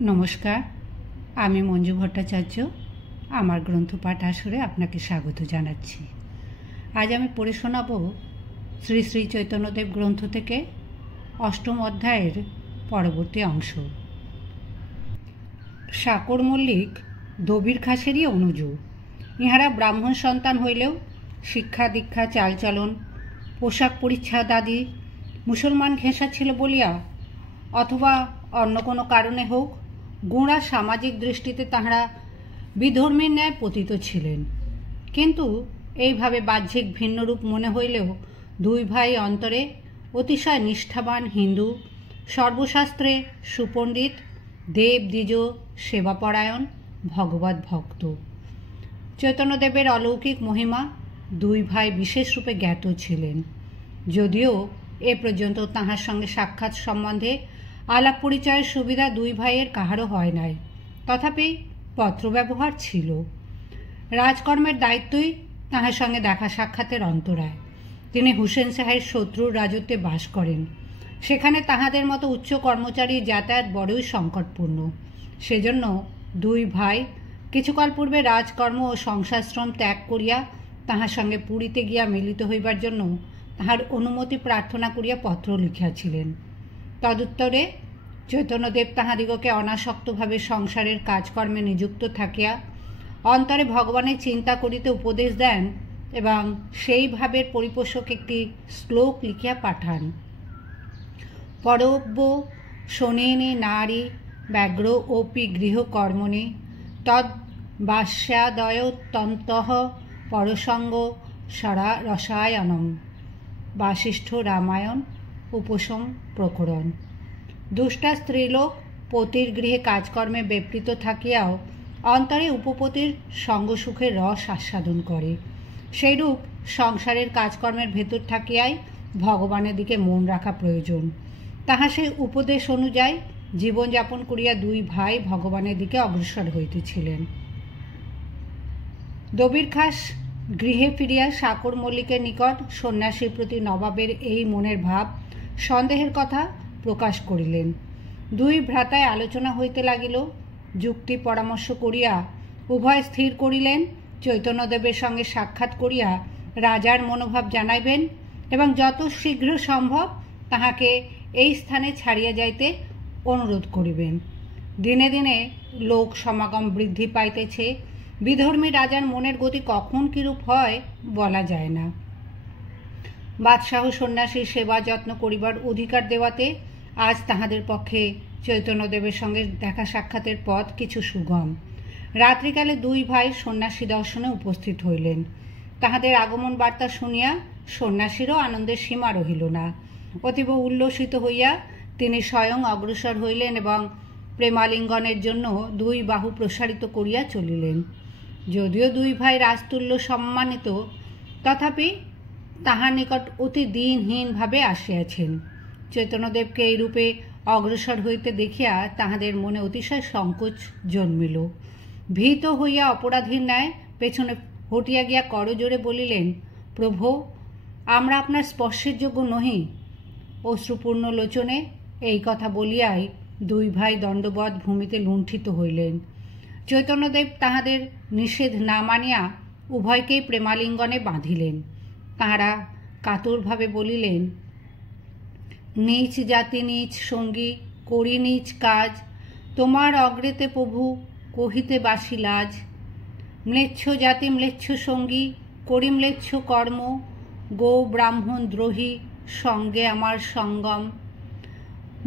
নমস্কার, আমি মঞ্জু ভট্টাচার্য। আমার গ্রন্থপাঠ আসরে আপনাকে স্বাগত জানাচ্ছি। আজ আমি পড়ে শোনাব শ্রী শ্রী চৈতন্যদেব গ্রন্থ থেকে অষ্টম অধ্যায়ের পরবর্তী অংশ। সাকর মল্লিক দবির খাসেরই অনুজু। ইহারা ব্রাহ্মণ সন্তান হইলেও শিক্ষা দীক্ষা চালচলন পোশাক পরিচ্ছদ আদি মুসলমান ঘেঁষা ছিল বলিয়া অথবা অন্য কোনো কারণে হোক গোঁড়া সামাজিক দৃষ্টিতে তাহারা বিধর্মীর ন্যায় পতিত ছিলেন। কিন্তু এইভাবে বাহ্যিক ভিন্নরূপ মনে হইলেও দুই ভাই অন্তরে অতিশয় নিষ্ঠাবান হিন্দু, সর্বশাস্ত্রে সুপণ্ডিত, দেব দ্বিজ সেবাপরায়ণ ভগবত ভক্ত। চৈতন্যদেবের অলৌকিক মহিমা দুই ভাই বিশেষ রূপে জ্ঞাত ছিলেন, যদিও এ পর্যন্ত তাহার সঙ্গে সাক্ষাৎ সম্বন্ধে আলাপ পরিচয়ের সুবিধা দুই ভাইয়ের কাহারও হয় নাই। তথাপি পত্র ব্যবহার ছিল। রাজকর্মের দায়িত্বই তাহার সঙ্গে দেখা সাক্ষাতের অন্তরায়। তিনি হুসেন শাহের শত্রুর রাজত্বে বাস করেন। সেখানে তাহাদের মতো উচ্চ কর্মচারী যাতায়াত বড়ই সংকটপূর্ণ। সেজন্য দুই ভাই কিছুকাল পূর্বে রাজকর্ম ও সংসারশ্রম ত্যাগ করিয়া তাহার সঙ্গে পুরীতে গিয়া মিলিত হইবার জন্য তাহার অনুমতি প্রার্থনা করিয়া পত্র লিখিয়াছিলেন। তদুত্তরে চৈতন্যদেব তাহাদিগকে অনাসক্তভাবে সংসারের কাজকর্মে নিযুক্ত থাকিয়া অন্তরে ভগবানের চিন্তা করিতে উপদেশ দেন এবং সেই ভাবের পরিপোষক একটি শ্লোক লিখিয়া পাঠান। পরব্য শোনেনি নারী ব্যগ্র ওপি গৃহকর্মণি তদ বাস্যাদয়তন্তঃ পরসঙ্গ সরা রসায়নম। বাসিষ্ঠ রামায়ণ উপশম প্রকরণ। দুষ্টা স্ত্রীলোক পতির গৃহে কাজকর্মে ব্যাপৃত থাকিয়াও অন্তরে উপপতির সঙ্গসুখের রস আস্বাদন করে। সেইরূপ সংসারের কাজকর্মের ভেতর থাকিয়াই ভগবানের দিকে মন রাখা প্রয়োজন। তাহা সেই উপদেশ অনুযায়ী জীবনযাপন করিয়া দুই ভাই ভগবানের দিকে অগ্রসর হইতেছিলেন। দবির খাস গৃহে ফিরিয়া সাকর মল্লিকের নিকট সন্ন্যাসীর প্রতি নবাবের এই মনের ভাব সন্দেহের কথা প্রকাশ করিলেন। দুই ভ্রাতায় আলোচনা হইতে লাগিল। যুক্তি পরামর্শ করিয়া উভয় স্থির করিলেন চৈতন্যদেবের সঙ্গে সাক্ষাৎ করিয়া রাজার মনোভাব জানাইবেন এবং যত শীঘ্র সম্ভব তাহাকে এই স্থানে ছাড়িয়া যাইতে অনুরোধ করিবেন। দিনে দিনে লোক সমাগম বৃদ্ধি পাইতেছে। বিধর্মী রাজার মনের গতি কখন কিরূপ হয় বলা যায় না। বাদশাহ সন্ন্যাসীর সেবা যত্ন করিবার অধিকার দেওয়াতে আজ তাহাদের পক্ষে চৈতন্যদেবের সঙ্গে দেখা সাক্ষাতের পথ কিছু সুগম। রাত্রিকালে দুই ভাই সন্ন্যাসী দর্শনে উপস্থিত হইলেন। তাহাদের আগমন বার্তা শুনিয়া সন্ন্যাসীরও আনন্দের সীমা রহিল না। অতীব উল্লসিত হইয়া তিনি স্বয়ং অগ্রসর হইলেন এবং প্রেমালিঙ্গনের জন্য দুই বাহু প্রসারিত করিয়া চলিলেন। যদিও দুই ভাই রাজতুল্য সম্মানিত, তথাপি তাহার নিকট অতি দিনহীনভাবে আসিয়াছেন। চৈতন্যদেবকে এইরূপে অগ্রসর হইতে দেখিয়া তাহাদের মনে অতিশয় সংকোচ জন্মিল। ভীত হইয়া অপরাধীর ন্যায় পেছনে হটিয়া গিয়া করজোড়ে বলিলেন, প্রভো, আমরা আপনার স্পর্শের যোগ্য নহি। অশ্রুপূর্ণ লোচনে এই কথা বলিয়াই দুই ভাই দণ্ডবৎ ভূমিতে লুণ্ঠিত হইলেন। চৈতন্যদেব তাহাদের নিষেধ না মানিয়া উভয়কেই প্রেমালিঙ্গনে বাঁধিলেন। তাঁরা কাতরভাবে বলিলেন, নীচ জাতি নীচ সঙ্গী করি নীচ কাজ, তোমার অগ্রেতে প্রভু কহিতে বাসি লাজ। ম্লেচ্ছ জাতি ম্লেচ্ছ সঙ্গী করি ম্লেচ্ছ কর্ম, গো ব্রাহ্মণ দ্রোহী সঙ্গে আমার সঙ্গম।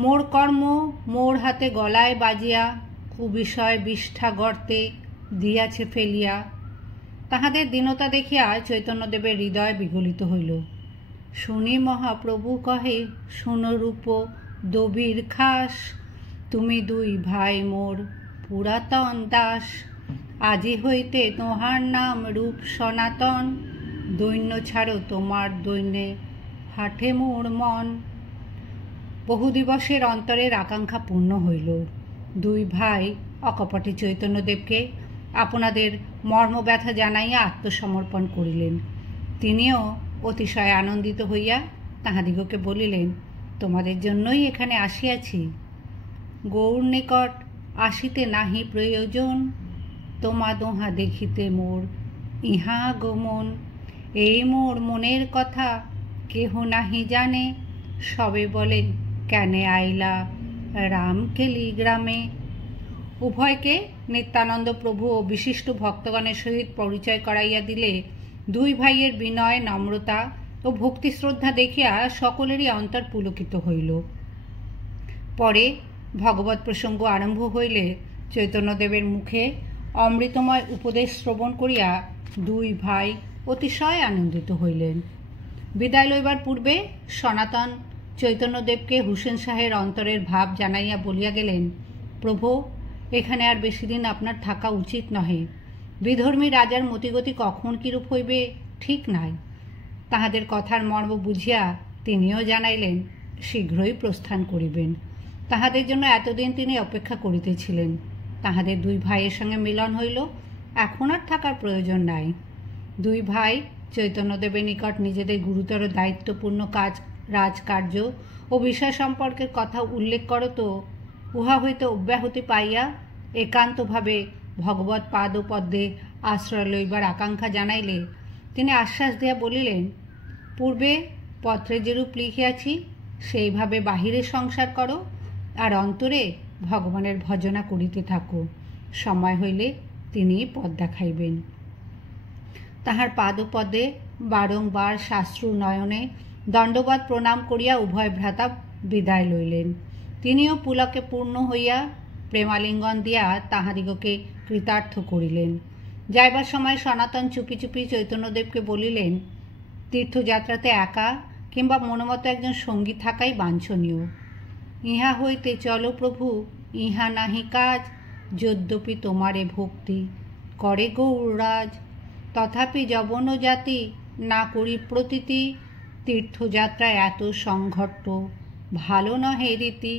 মোর কর্ম মোর হাতে গলায় বাজিয়া, কুবিষয় বিষ্ঠা গর্তে দিয়াছে ফেলিয়া। তাহাদের দীনতা দেখিয়া চৈতন্যদেবের হৃদয় বিগলিত হইল। শুনি মহাপ্রভু কহে, শুনরূপ দবির খাস, তুমি দুই ভাই মোর পুরাতন দাস। আজি হইতে তোহার নাম রূপ সনাতন, দৈন্য ছাড়ো তোমার দৈন্যে হাঁটে মোর মন। বহু দিবসের অন্তরের আকাঙ্ক্ষা পূর্ণ হইল। দুই ভাই অকপটে চৈতন্যদেবকে আপনাদের মর্মব্যথা জানাইয়া আত্মসমর্পণ করিলেন। তিনিও অতিশয় আনন্দিত হইয়া তাহাদিগকে বলিলেন, তোমাদের জন্যই এখানে আসিয়াছি। গৌর নিকট আসিতে নাহি প্রয়োজন, তোমা দোহা দেখিতে মোর ইহা আগমন। এই মোর মনের কথা কেহ নাহি জানে, সবে বলে কেনে আইলা রামকেলি গ্রামে। উভয়কে নিত্যানন্দ প্রভু ও বিশিষ্ট ভক্তগণের সহিত পরিচয় করাইয়া দিলে দুই ভাইয়ের বিনয়, নম্রতা ও ভক্তি শ্রদ্ধা দেখিয়া সকলেরই অন্তর পুলকিত হইল। পরে ভগবত প্রসঙ্গ আরম্ভ হইলে চৈতন্যদেবের মুখে অমৃতময় উপদেশ শ্রবণ করিয়া দুই ভাই অতিশয় আনন্দিত হইলেন। বিদায় লইবার পূর্বে সনাতন চৈতন্যদেবকে হুসেন শাহের অন্তরের ভাব জানাইয়া বলিয়া গেলেন, প্রভু, এখানে আর বেশি দিন আপনার থাকা উচিত নহে। বিধর্মী রাজার মতিগতি কখন কিরূপ হইবে ঠিক নাই। তাহাদের কথার মর্ম বুঝিয়া তিনিও জানাইলেন শীঘ্রই প্রস্থান করিবেন। তাহাদের জন্য এতদিন তিনি অপেক্ষা করিতেছিলেন। তাহাদের দুই ভাইয়ের সঙ্গে মিলন হইল, এখন আর থাকার প্রয়োজন নাই। দুই ভাই চৈতন্যদেবের নিকট নিজেদের গুরুতর দায়িত্বপূর্ণ রাজকার্য ও বিষয় সম্পর্কের কথা উল্লেখ করত উহা হইতে অব্যাহতি পাইয়া একান্তভাবে ভগবৎ পাদ ও পদ্মে আশ্রয় লইবার আকাঙ্ক্ষা জানাইলে তিনি আশ্বাস দিয়া বলিলেন, পূর্বে পত্রে যেরূপ লিখিয়াছি সেইভাবে বাহিরে সংসার করো আর অন্তরে ভগবানের ভজনা করিতে থাকো। সময় হইলে তিনি পদ দেখাইবেন। তাহার পাদপদে বারংবার শাস্ত্রু নয়নে দণ্ডবাদ প্রণাম করিয়া উভয় ভ্রাতা বিদায় লইলেন। তিনিও পুলকে পূর্ণ হইয়া প্রেমালিঙ্গন দিয়া তাহাদিগকে কৃতার্থ করিলেন। যাইবার সময় সনাতন চুপি চুপি চৈতন্যদেবকে বলিলেন, তীর্থযাত্রাতে একা কিংবা মনোমতো একজন সঙ্গী থাকাই বাঞ্ছনীয়। ইহা হইতে চলো প্রভু, ইহা নাহি কাজ, যদ্যপি তোমারে ভক্তি করে গৌররাজ। তথাপি যবন জাতি না করি প্রতীতি, তীর্থযাত্রায় এত সংঘট্ট ভালো নহে রীতি।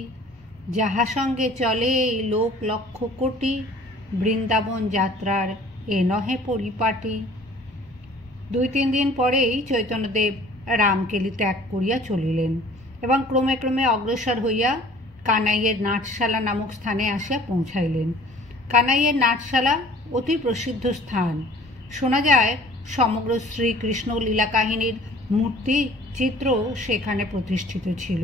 যাহা সঙ্গে চলে এই লোক লক্ষ কোটি, বৃন্দাবন যাত্রার এ নহে পরিপাটি। 2-3 দিন পরেই চৈতন্যদেব রামকেলি ত্যাগ করিয়া চলিলেন এবং ক্রমে ক্রমে অগ্রসর হইয়া কানাইয়ের নাটশালা নামক স্থানে আসিয়া পৌঁছাইলেন। কানাইয়ের নাটশালা অতি প্রসিদ্ধ স্থান। শোনা যায় সমগ্র শ্রীকৃষ্ণ লীলা কাহিনীর মূর্তি চিত্র সেখানে প্রতিষ্ঠিত ছিল।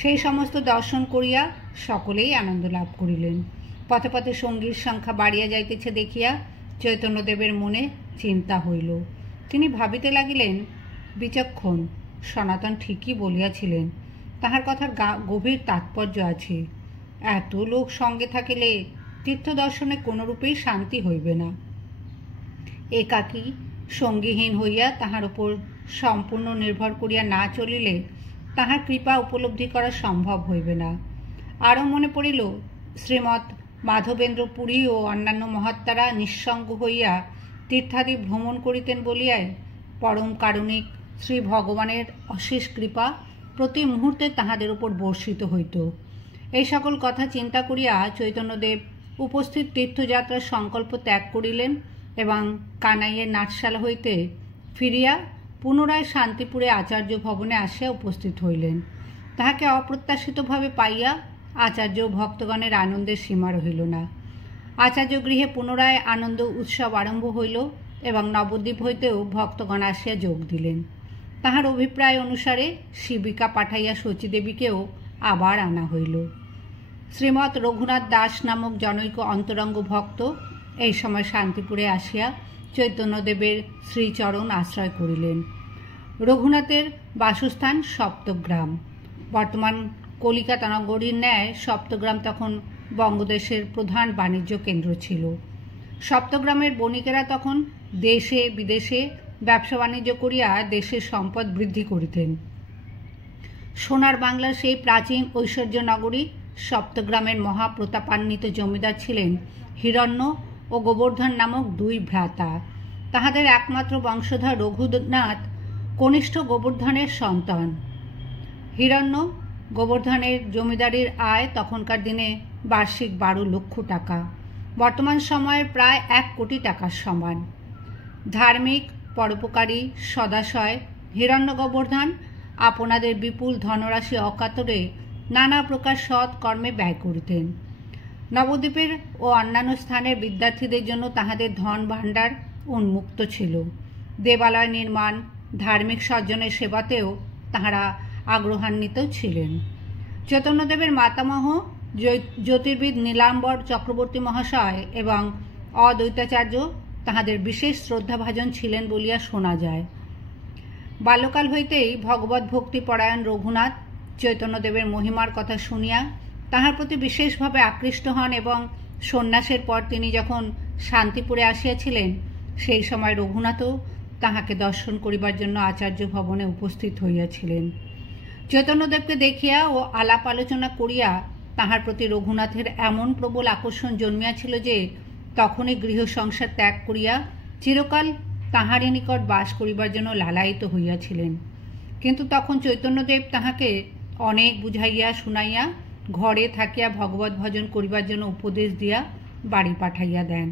সেই সমস্ত দর্শন করিয়া সকলেই আনন্দ লাভ করিলেন। পথে পথে সঙ্গীর সংখ্যা বাড়িয়া যাইতেছে দেখিয়া চৈতন্যদেবের মনে চিন্তা হইল। তিনি ভাবিতে লাগিলেন, বিচক্ষণ সনাতন ঠিকই বলিয়াছিলেন, তাহার কথার গভীর তাৎপর্য আছে। এত লোক সঙ্গে থাকিলে তীর্থ দর্শনে কোনরূপেই শান্তি হইবে না। একাকী সঙ্গীহীন হইয়া তাহার উপর সম্পূর্ণ নির্ভর করিয়া না চলিলে তাহার কৃপা উপলব্ধি করা সম্ভব হইবে না। আরও মনে পড়িল, শ্রীমৎ মাধবেন্দ্র পুরী ও অন্যান্য মহাত্মারা নিঃসঙ্গ হইয়া তীর্থাদি ভ্রমণ করিতেন বলিয়ায় পরম কারুণিক শ্রী ভগবানের অশেষ কৃপা প্রতি মুহূর্তে তাহাদের উপর বর্ষিত হইত। এই সকল কথা চিন্তা করিয়া চৈতন্যদেব উপস্থিত তীর্থযাত্রার সংকল্প ত্যাগ করিলেন এবং কানাইয়ের নাটশালা হইতে ফিরিয়া পুনরায় শান্তিপুরে আচার্য ভবনে আসিয়া উপস্থিত হইলেন। তাহাকে অপ্রত্যাশিতভাবে পাইয়া আচার্য ভক্তগণের আনন্দের সীমা রহিল না। আচার্য গৃহে পুনরায় আনন্দ উৎসব আরম্ভ হইল এবং নবদ্বীপ হইতেও ভক্তগণ আসিয়া যোগ দিলেন। তাহার অভিপ্রায় অনুসারে শিবিকা পাঠাইয়া শচীদেবীকেও আবার আনা হইল। শ্রীমৎ রঘুনাথ দাস নামক জনৈক অন্তরঙ্গ ভক্ত এই সময় শান্তিপুরে আসিয়া চৈতন্যদেবের শ্রীচরণ আশ্রয় করিলেন। রঘুনাথের বাসস্থান সপ্তগ্রাম। বর্তমান কলিকাতা নগরীর ন্যায় সপ্তগ্রাম তখন বঙ্গদেশের প্রধান বাণিজ্য কেন্দ্র ছিল। সপ্তগ্রামের বণিকেরা তখন দেশে বিদেশে ব্যবসা বাণিজ্য করিয়া দেশের সম্পদ বৃদ্ধি করিতেন। সোনার বাংলার সেই প্রাচীন ঐশ্বর্য নগরী সপ্তগ্রামের মহাপ্রতাপান্বিত জমিদার ছিলেন হিরণ্য ও গোবর্ধন নামক দুই ভ্রাতা। তাহাদের একমাত্র বংশধর রঘুনাথ কনিষ্ঠ গোবর্ধনের সন্তান। হিরণ্য গোবর্ধনের জমিদারির আয় তখনকার দিনে বার্ষিক 12 লক্ষ টাকা, বর্তমান সময়ে প্রায় 1 কোটি টাকার সমান। ধার্মিক, পরোপকারী, সদাশয় হিরণ্য গোবর্ধন আপনাদের বিপুল ধনরাশি অকাতরে নানা প্রকার সৎ কর্মে ব্যয় করিতেন। নবদ্বীপের ও অন্যান্য স্থানের বিদ্যার্থীদের জন্য তাহাদের ধন ভাণ্ডার উন্মুক্ত ছিল। দেবালয় নির্মাণ, ধার্মিক সজ্জনের সেবাতেও তাহারা আগ্রহান্বিত ছিলেন। চৈতন্যদেবের মাতামহ জ্যোতির্বিদ নীলাম্বর চক্রবর্তী মহাশয় এবং অদ্বৈতাচার্য তাহাদের বিশেষ শ্রদ্ধাভাজন ছিলেন বলিয়া শোনা যায়। বাল্যকাল হইতেই ভগবত ভক্তিপরায়ণ রঘুনাথ চৈতন্যদেবের মহিমার কথা শুনিয়া তাহার প্রতি বিশেষভাবে আকৃষ্ট হন এবং সন্ন্যাসের পর তিনি যখন শান্তিপুরে আসিয়াছিলেন সেই সময় রঘুনাথও তাহাকে দর্শন করিবার জন্য আচার্য ভবনে উপস্থিত হইয়াছিলেন। চৈতন্যদেবকে দেখিয়া ও আলাপ আলোচনা করিয়া তাহার প্রতি রঘুনাথের এমন প্রবল আকর্ষণ জন্মিয়াছিল যে তখনই গৃহ সংসার ত্যাগ করিয়া চিরকাল তাহারই নিকট বাস করিবার জন্য লালায়িত হইয়াছিলেন। কিন্তু তখন চৈতন্যদেব তাহাকে অনেক বুঝাইয়া শুনাইয়া ঘরে থাকিয়া ভগবত ভজন করিবার জন্য উপদেশ দিয়া বাড়ি পাঠাইয়া দেন।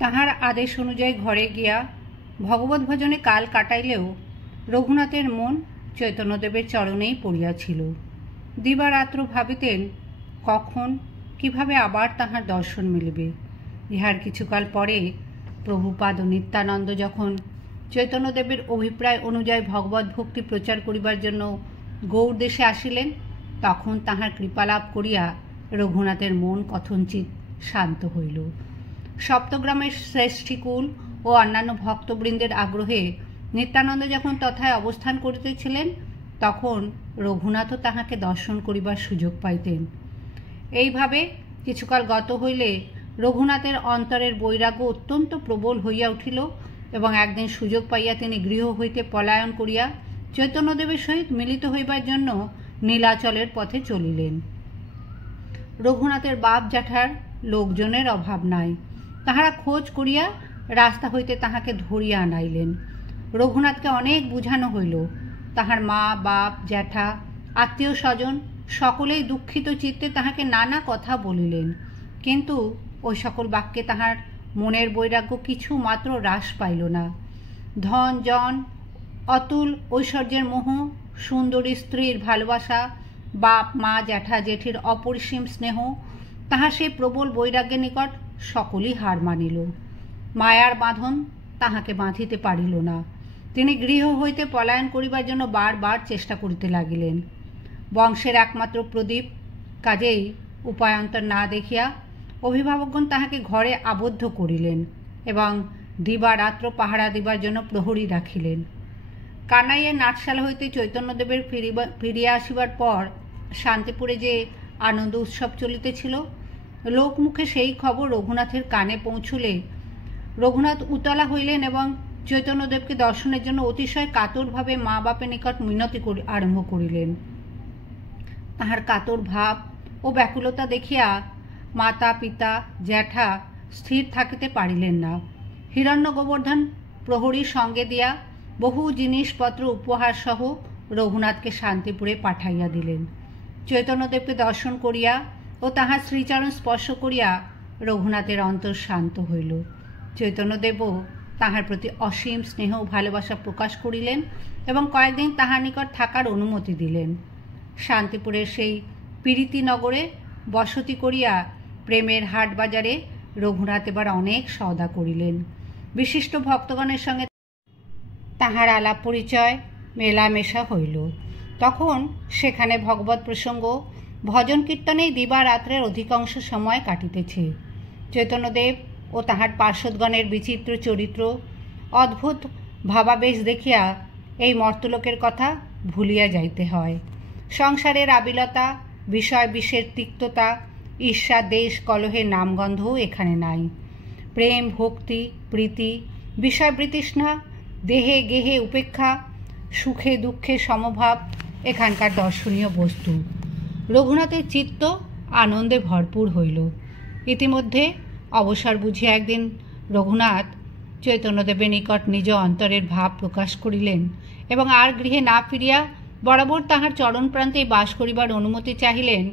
তাহার আদেশ অনুযায়ী ঘরে গিয়া ভগবত ভজনে কাল কাটাইলেও রঘুনাথের মন চৈতন্যদেবের চরণেই পড়িয়াছিল। দিবারাত্র ভাবিতেন কখন কিভাবে আবার তাহার দর্শন মিলিবে। ইহার কিছুকাল পরে প্রভুপাদ ও নিত্যানন্দ যখন চৈতন্যদেবের অভিপ্রায় অনুযায়ী ভগবত ভক্তি প্রচার করিবার জন্য গৌড় দেশে আসিলেন, তখন তাহার কৃপালাভ করিয়া রঘুনাথের মন কথঞ্চিত শান্ত হইল। সপ্তগ্রামের শ্রেষ্ঠীকুল ও অন্যান্য ভক্তবৃন্দের আগ্রহে নিত্যানন্দ যখন তথায় অবস্থান করিতেছিলেন তখন রঘুনাথও তাহাকে দর্শন করিবার সুযোগ পাইতেন। এইভাবে কিছুকাল গত হইলে রঘুনাথের অন্তরের বৈরাগ্য অত্যন্ত প্রবল হইয়া উঠিল এবং একদিন সুযোগ পাইয়া তিনি গৃহ হইতে পলায়ন করিয়া চৈতন্যদেবের সহিত মিলিত হইবার জন্য নীলাচলের পথে চলিলেন। রঘুনাথের বাপ জ্যাঠার লোকজনের অভাব নাই। তাহারা খোঁজ করিয়া রাস্তা হইতে তাহাকে ধরিয়া আনাইলেন। রঘুনাথকে অনেক বুঝানো হইল। তাহার মা, বাপ, জ্যাঠা, আত্মীয় স্বজন সকলেই দুঃখিত চিত্তে তাহাকে নানা কথা বলিলেন, কিন্তু ওই সকল বাক্যে তাহার মনের বৈরাগ্য কিছু মাত্র হ্রাস পাইল না। ধন জন, অতুল ঐশ্বর্যের মোহ, সুন্দরী স্ত্রীর ভালোবাসা, বাপ মা জ্যাঠা জেঠির অপরিসীম স্নেহ, তাহার সেই প্রবল বৈরাগ্যের নিকট সকলই হার মানিল। মায়ার বাঁধন তাহাকে বাঁধিতে পারিল না। তিনি গৃহ হইতে পলায়ন করিবার জন্য বারবার চেষ্টা করিতে লাগিলেন। বংশের একমাত্র প্রদীপ, কাজেই উপায়ন্তর না দেখিয়া অভিভাবকগণ তাহাকে ঘরে আবদ্ধ করিলেন এবং দিবারাত্র পাহারা দিবার জন্য প্রহরী রাখিলেন। কানাইয়ের নাটশালা হইতে চৈতন্যদেবের ফিরিয়া আসিবার পর শান্তিপুরে যে আনন্দ উৎসব চলিতেছিল, লোকমুখে সেই খবর রঘুনাথের কানে পৌঁছলে রঘুনাথ উতলা হইলেন এবং চৈতন্যদেবকে দর্শনের জন্য অতিশয় কাতরভাবে মা বাপের নিকট মিনতি আরম্ভ করিলেন। তাহার কাতর ভাব ও ব্যাকুলতা দেখিয়া মাতা পিতা জ্যাঠা স্থির থাকিতে পারিলেন না। হিরণ্য গোবর্ধন প্রহরীর সঙ্গে দিয়া বহু জিনিসপত্র উপহার সহ রঘুনাথকে শান্তিপুরে পাঠাইয়া দিলেন। চৈতন্যদেবকে দর্শন করিয়া ও তাহার শ্রীচরণ স্পর্শ করিয়া রঘুনাথের অন্তর শান্ত হইল। চৈতন্যদেবও তাহার প্রতি অসীম স্নেহ ও ভালোবাসা প্রকাশ করিলেন এবং কয়েকদিন তাহার নিকট থাকার অনুমতি দিলেন। শান্তিপুরের সেই পীড়িতিনগরে বসতি করিয়া প্রেমের হাট বাজারে রঘুনাথ এবার অনেক সওদা করিলেন। বিশিষ্ট ভক্তগণের সঙ্গে তাহার আলাপ পরিচয় মেলামেশা হইল। তখন সেখানে ভগবত প্রসঙ্গ ভজন কীর্তনেই দিবারাত্রের অধিকাংশ সময় কাটিতেছে। চৈতন্যদেব ও তাহার পার্শ্বদগণের বিচিত্র চরিত্র, অদ্ভুত ভাবাবেশ দেখিয়া এই মর্তলোকের কথা ভুলিয়া যাইতে হয়। সংসারের আবিলতা, বিষয় বিষের তিক্ততা, ঈর্ষা দেশ কলহের নামগন্ধও এখানে নাই। প্রেম ভক্তি প্রীতি, বিষয় বৃতৃষ্ণা, দেহে গেহে উপেক্ষা, সুখে দুঃখে সমভাব এখানকার দর্শনীয় বস্তু। রঘুনাথের চিত্ত আনন্দে ভরপুর হইল। ইতিমধ্যে অবসর বুঝিয়া একদিন রঘুনাথ চৈতন্যদেবের নিকট নিজ অন্তরের ভাব প্রকাশ করিলেন এবং আর গৃহে না ফিরিয়া বরাবর তাহার চরণ প্রান্তে বাস করিবার অনুমতি চাহিলেন।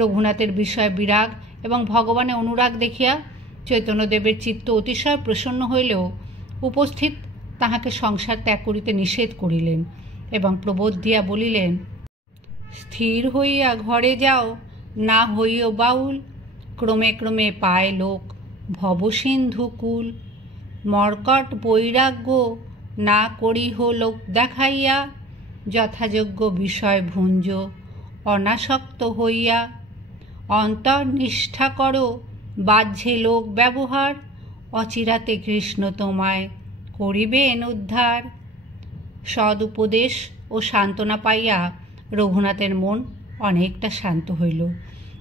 রঘুনাথের বিষয় বিরাগ এবং ভগবানের অনুরাগ দেখিয়া চৈতন্যদেবের চিত্ত অতিশয় প্রসন্ন হইলেও উপস্থিত তাহাকে সংসার ত্যাগ করিতে নিষেধ করিলেন এবং প্রবোধ দিয়া বলিলেন, স্থির হইয়া ঘরে যাও, না হইও বাউল, ক্রমে ক্রমে পায় লোক ভবসিন্ধু কূল। মর্কট বৈরাগ্য না করিহ লোক দেখাইয়া, যথাযোগ্য বিষয় ভুঞ্জ অনাসক্ত হইয়া। অন্তর নিষ্ঠা করো বাহ্যে লোক ব্যবহার, অচিরাতে কৃষ্ণ তোমায় করিবেন উদ্ধার। সদুপদেশ ও সান্ত্বনা পাইয়া রঘুনাথের মন অনেকটা শান্ত হইল।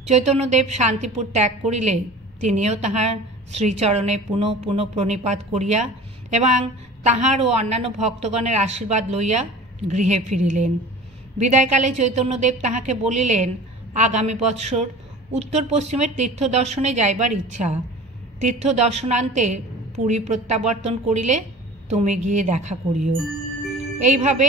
চৈতন্যদেব শান্তিপুর ত্যাগ করিলে তিনিও তাহার শ্রীচরণে পুনঃ পুনঃ প্রণিপাত করিয়া এবং তাহার ও অন্যান্য ভক্তগণের আশীর্বাদ লইয়া গৃহে ফিরিলেন। বিদায়কালে চৈতন্যদেব তাহাকে বলিলেন, আগামী বৎসর উত্তর পশ্চিমের তীর্থ দর্শনে যাইবার ইচ্ছা। তীর্থ দর্শনান্তে পুরী প্রত্যাবর্তন করিলে তুমি গিয়ে দেখা করিও। এইভাবে